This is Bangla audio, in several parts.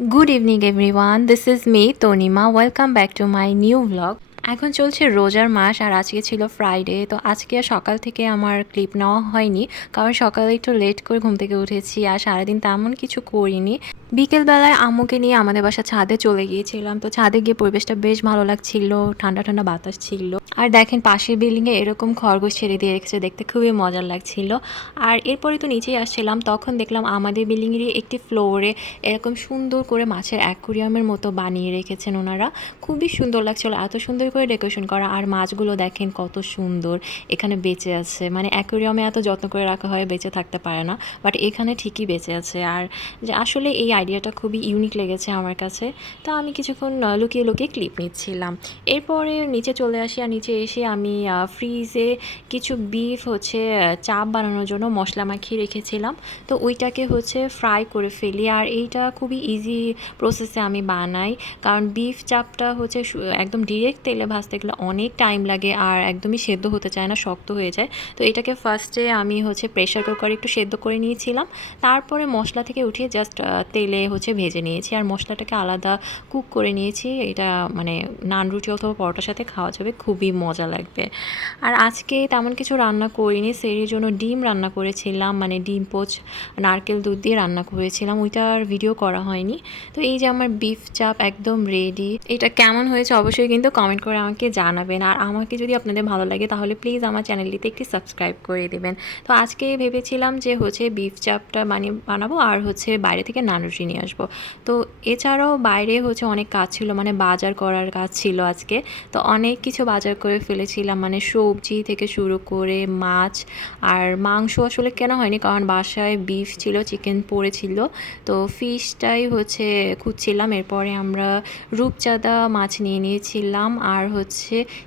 Good evening everyone. This is me Tonima. Welcome back to my new vlog. এখন চলছে রোজার মাস আর আজকে ছিল ফ্রাইডে। তো আজকে সকাল থেকে আমার ক্লিপ নেওয়া হয়নি, কারণ সকালে একটু লেট করে ঘুম থেকে উঠেছি আর সারাদিন তেমন কিছু করিনি। বিকেলবেলায় আম্মুকে নিয়ে আমাদের বাসা ছাদে চলে গিয়েছিলাম। তো ছাদে গিয়ে পরিবেশটা বেশ ভালো লাগছিল, ঠান্ডা ঠান্ডা বাতাস ছিল। আর দেখেন পাশের বিল্ডিংয়ে এরকম খরগোশ ছেড়ে দিয়ে রেখেছে, দেখতে খুবই মজার লাগছিল। আর এরপরে তো নিচেই আসছিলাম, তখন দেখলাম আমাদের বিল্ডিংয়েরই একটি ফ্লোরে এরকম সুন্দর করে মাছের অ্যাকুরিয়ামের মতো বানিয়ে রেখেছেন ওনারা। খুবই সুন্দর লাগছিল, এত সুন্দর করে ডেকোরেশন করা। আর মাছগুলো দেখেন কত সুন্দর এখানে বেঁচে আছে। মানে অ্যাকুরিয়ামে এত যত্ন করে রাখা হয়, বেঁচে থাকতে পারে না, বাট এখানে ঠিকই বেঁচে আছে। আর যে আসলে এই আইডিয়াটা খুবই ইউনিক লেগেছে আমার কাছে। তো আমি কিছুক্ষণ লুকিয়ে লুকিয়ে ক্লিপ নিচ্ছিলাম। এরপরে নিচে চলে আসি, আর নিচে এসে আমি ফ্রিজে কিছু বিফ চাপ বানানোর জন্য মশলা মাখিয়ে রেখেছিলাম। তো ওইটাকে ফ্রাই করে ফেলি। আর এইটা খুবই ইজি প্রসেসে আমি বানাই, কারণ বিফ চাপটা একদম ডিরেক্ট তেলে ভাজতে গেলে অনেক টাইম লাগে আর একদমই সেদ্ধ হতে চায় না, শক্ত হয়ে যায়। তো এটাকে ফার্স্টে আমি প্রেশার কুকারে একটু সেদ্ধ করে নিয়েছিলাম, তারপরে মশলা থেকে উঠিয়ে জাস্ট তেলে ভেজে নিয়েছি আর মশলাটাকে আলাদা কুক করে নিয়েছি। এটা মানে নান রুটি অথবা পরোটার সাথে খাওয়া যাবে, খুবই মজা লাগবে। আর আজকে তেমন কিছু রান্না করিনি, সেরির জন্য ডিম রান্না করেছিলাম, মানে ডিম পোচ নারকেল দুধ দিয়ে রান্না করেছিলাম, ওইটার ভিডিও করা হয়নি। তো এই যে আমার বিফ চাপ একদম রেডি। এটা কেমন হয়েছে অবশ্যই কিন্তু কমেন্ট করে আমাকে জানাবেন। আর আমাকে যদি আপনাদের ভালো লাগে তাহলে প্লিজ আমার চ্যানেলটিতে একটি সাবস্ক্রাইব করে দেবেন। তো আজকে ভেবেছিলাম যে বিফ চাপটা বানাবো আর বাইরে থেকে নান রুটি নিয়ে আসবো। তো এছাড়াও বাইরে অনেক কাজ ছিল, মানে বাজার করার কাজ ছিল আজকে। তো অনেক কিছু বাজার করে ফেলেছিলাম, মানে সবজি থেকে শুরু করে মাছ আর মাংস আসলে কেনা হয়নি, কারণ বাসায় বিফ ছিল, চিকেন পড়েছিল। তো ফিশটাই খুঁজছিলাম। এরপরে আমরা রূপচাঁদা মাছ নিয়ে নিয়েছিলাম আর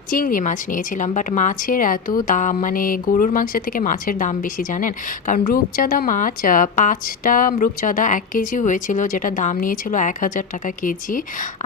চিংড়ি মাছ নিয়েছিলাম। বাট মাছের এত দাম, মানে গরুর মাংসের থেকে মাছের দাম বেশি জানেন। কারণ রূপচাঁদা মাছ 5টা রূপচাঁদা 1 কেজি হয়েছিল, যেটা দাম নিয়েছিল 1000 টাকা কেজি।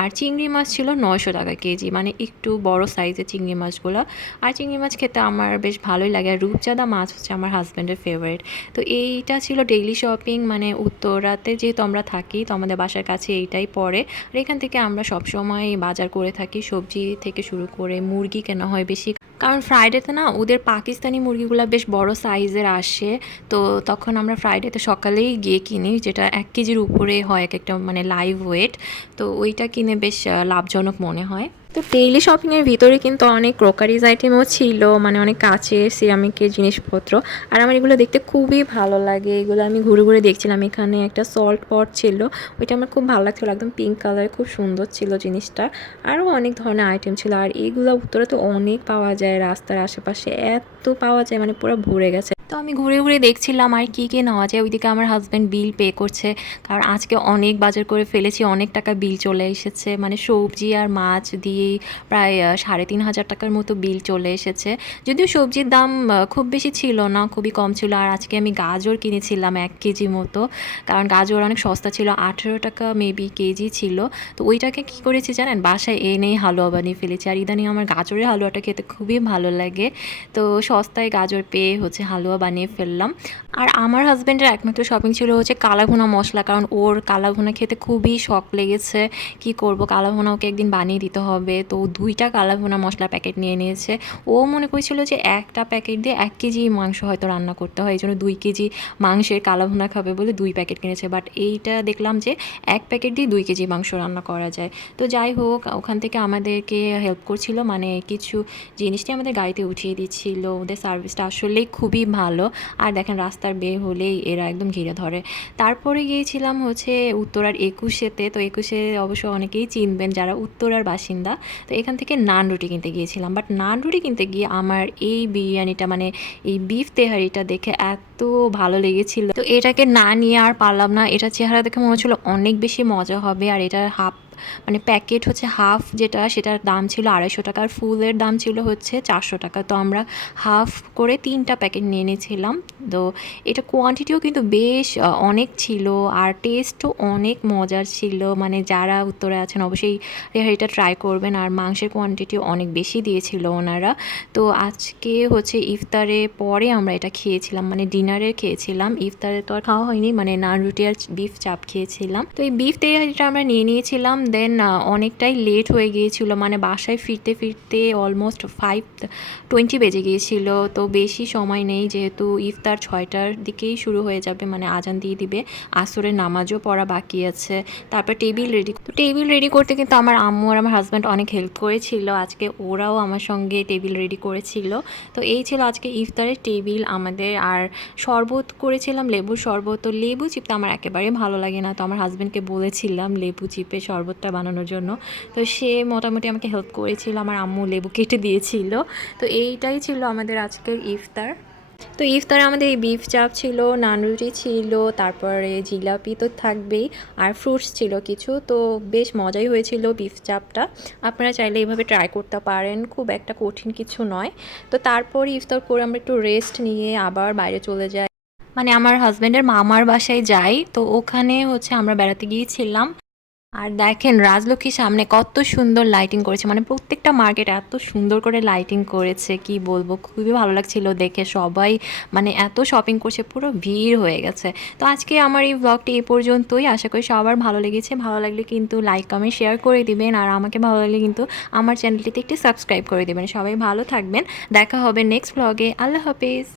আর চিংড়ি মাছ ছিল 900 টাকা কেজি, মানে একটু বড় সাইজের চিংড়ি মাছগুলো। আর চিংড়ি মাছ খেতে আমার বেশ ভালোই লাগে, আর রূপচাঁদা মাছ আমার হাজব্যান্ডের ফেভারিট। তো এইটা ছিল ডেইলি শপিং, মানে উত্তরাতে যেহেতু আমরা থাকি, তো আমাদের বাসার কাছে এইটাই পড়ে। আর এখান থেকে আমরা সবসময় বাজার করে থাকি, সবজি থেকে শুরু করে মুরগি কেনা হয় বেশি, কারণ ফ্রাইডেতে না ওদের পাকিস্তানি মুরগিগুলো বেশ বড় সাইজের আসে। তো তখন আমরা ফ্রাইডেতে সকালেই গিয়ে কিনি, যেটা 1 কেজির উপরে হয় এক একটা, মানে লাইভ ওয়েট। তো ওইটা কিনে বেশ লাভজনক মনে হয়। তো ডেইলি শপিংয়ের ভিতরে কিন্তু অনেক ক্রোকারিজ আইটেমও ছিল, মানে অনেক কাচের সিরামিকের জিনিসপত্র। আর আমার এগুলো দেখতে খুবই ভালো লাগে, এগুলো আমি ঘুরে ঘুরে দেখছিলাম। এখানে একটা সল্ট পট ছিল, ওইটা আমার খুব ভালো লাগছিলো, একদম পিঙ্ক কালার, খুব সুন্দর ছিল জিনিসটা। আরও অনেক ধরনের আইটেম ছিল। আর এইগুলো উত্তরে তো অনেক পাওয়া যায়, রাস্তার আশেপাশে এত পাওয়া যায়, মানে পুরো ভরে গেছে। তো আমি ঘুরে ঘুরে দেখছিলাম আর কী কী নেওয়া যায়। ওইদিকে আমার হাজব্যান্ড বিল পে করছে, কারণ আজকে অনেক বাজার করে ফেলেছি, অনেক টাকা বিল চলে এসেছে। মানে সবজি আর মাছ দিয়েই প্রায় 3500 টাকার মতো বিল চলে এসেছে। যদিও সবজির দাম খুব বেশি ছিল না, খুবই কম ছিল। আর আজকে আমি গাজর কিনেছিলাম 1 কেজি মতো, কারণ গাজর অনেক সস্তা ছিল, 18 টাকা মেবি কেজি ছিল। তো ওইটাকে কী করেছি জানেন, বাসায় এনেই হালুয়া বানিয়ে ফেলেছি। আর ইদানিং আমার গাজরের হালুয়াটা খেতে খুবই ভালো লাগে। তো সস্তায় গাজর পেয়ে হালুয়া বানিয়ে ফেললাম। আর আমার হাজব্যান্ডের একমাত্র শপিং ছিল কালাভুনা মশলা, কারণ ওর কালাভুনা খেতে খুবই শখ লেগেছে। কি করব, কালাভুনা ওকে একদিন বানিয়ে দিতে হবে। তো 2টা কালাভুনা মশলার প্যাকেট নিয়ে নিয়েছে। ও মনে করেছিল যে একটা প্যাকেট দিয়ে 1 কেজি মাংস হয়তো রান্না করতে হয়, এই জন্য 2 কেজি মাংসের কালাভুনা খাবে বলে 2 প্যাকেট কিনেছে। বাট এইটা দেখলাম যে 1 প্যাকেট দিয়ে 2 কেজি মাংস রান্না করা যায়। তো যাই হোক, ওখান থেকে আমাদেরকে হেল্প করছিল, মানে কিছু জিনিসটি আমাদের গাড়িতে উঠিয়ে দিচ্ছিল। ওদের সার্ভিসটা আসলেই খুবই ভালো। আর দেখেন রাস্তার বের হলেই এরা একদম ঘিরে ধরে। তারপরে গিয়েছিলাম উত্তরার 21-এতে। তো 21-এ অবশ্য অনেকেই চিনবেন যারা উত্তরার বাসিন্দা। তো এখান থেকে নান রুটি কিনতে গিয়েছিলাম। বাট নান রুটি কিনতে গিয়ে আমার এই বিরিয়ানিটা, মানে এই বিফ তেহারিটা দেখে এত ভালো লেগেছিল, তো এটাকে না নিয়ে আর পারলাম না। এটা চেহারা দেখে মনে হচ্ছিল অনেক বেশি মজা হবে। আর এটা মানে প্যাকেট হাফ যেটা, সেটার দাম ছিল 250 টাকা, আর ফুলের দাম ছিল 400 টাকা। তো আমরা হাফ করে 3টা প্যাকেট নিয়ে নিয়েছিলাম। তো এটা কোয়ান্টিটিও কিন্তু বেশ অনেক ছিল, আর টেস্টও অনেক মজার ছিল। মানে যারা উত্তরে আছেন অবশ্যই এটা ট্রাই করবেন। আর মাংসের কোয়ান্টিটিও অনেক বেশি দিয়েছিল ওনারা। তো আজকে ইফতারে পরে আমরা এটা খেয়েছিলাম, মানে ডিনারে খেয়েছিলাম, ইফতারে তো আর খাওয়া হয়নি, মানে নান রুটি আর বিফ চাপ খেয়েছিলাম। তো এই বিফ তেহারিটা আমরা নিয়ে নিয়েছিলাম। দেন অনেকটাই লেট হয়ে গিয়েছিল, মানে বাসায় ফিরতে ফিরতে অলমোস্ট 5:20 বেজে গিয়েছিল। তো বেশি সময় নেই, যেহেতু ইফতার 6টার দিকেই শুরু হয়ে যাবে, মানে আজান দিয়ে দিবে। আসরের নামাজও পড়া বাকি আছে। তারপর টেবিল রেডি করতে কিন্তু আমার আম্মু আর আমার হাজব্যান্ড অনেক হেল্প করেছিল। আজকে ওরাও আমার সঙ্গে টেবিল রেডি করেছিল। তো এই ছিল আজকে ইফতারের টেবিল আমাদের। আর শরবত করেছিলাম, লেবুর শরবত। তো লেবু চিপতে আমার একেবারেই ভালো লাগে না, তো আমার হাজব্যান্ডকে বলেছিলাম লেবু চিপে শরবতটা বানানোর জন্য। তো সে মোটামুটি আমাকে হেল্প করেছিল, আমার আম্মু লেবু কেটে দিয়েছিল। তো এইটাই ছিল আমাদের আজকের ইফতার। তো ইফতারে আমাদের এই বিফ চাপ ছিল, নান রুটি ছিল, তারপরে জিলাপি তো থাকবেই, আর ফ্রুটস ছিল কিছু। তো বেশ মজাই হয়েছিল বিফ চাপটা। আপনারা চাইলে এইভাবে ট্রাই করতে পারেন, খুব একটা কঠিন কিছু নয়। তো তারপরে ইফতার করে আমরা একটু রেস্ট নিয়ে আবার বাইরে চলে যাই, মানে আমার হাজব্যান্ডের মামার বাসায় যাই। তো ওখানে হচ্ছে আমরা বেড়াতে গিয়েছিলাম। আর দেখেন রাজলক্ষ্মীর সামনে কত সুন্দর লাইটিং করেছে, মানে প্রত্যেকটা মার্কেট এত সুন্দর করে লাইটিং করেছে, কি বলবো, খুবই ভালো লাগছিল দেখে। সবাই মানে এত শপিং করছে, পুরো ভিড় হয়ে গেছে। তো আজকে আমার এই ব্লগটি এই পর্যন্তই। আশা করি সবার ভালো লেগেছে। ভালো লাগলে কিন্তু লাইক কমেন্ট শেয়ার করে দিবেন, আর আমাকে ভালো লাগলে কিন্তু আমার চ্যানেলটিতে একটি সাবস্ক্রাইব করে দেবেন। সবাই ভালো থাকবেন, দেখা হবে নেক্সট ব্লগে। আল্লাহ হাফেজ।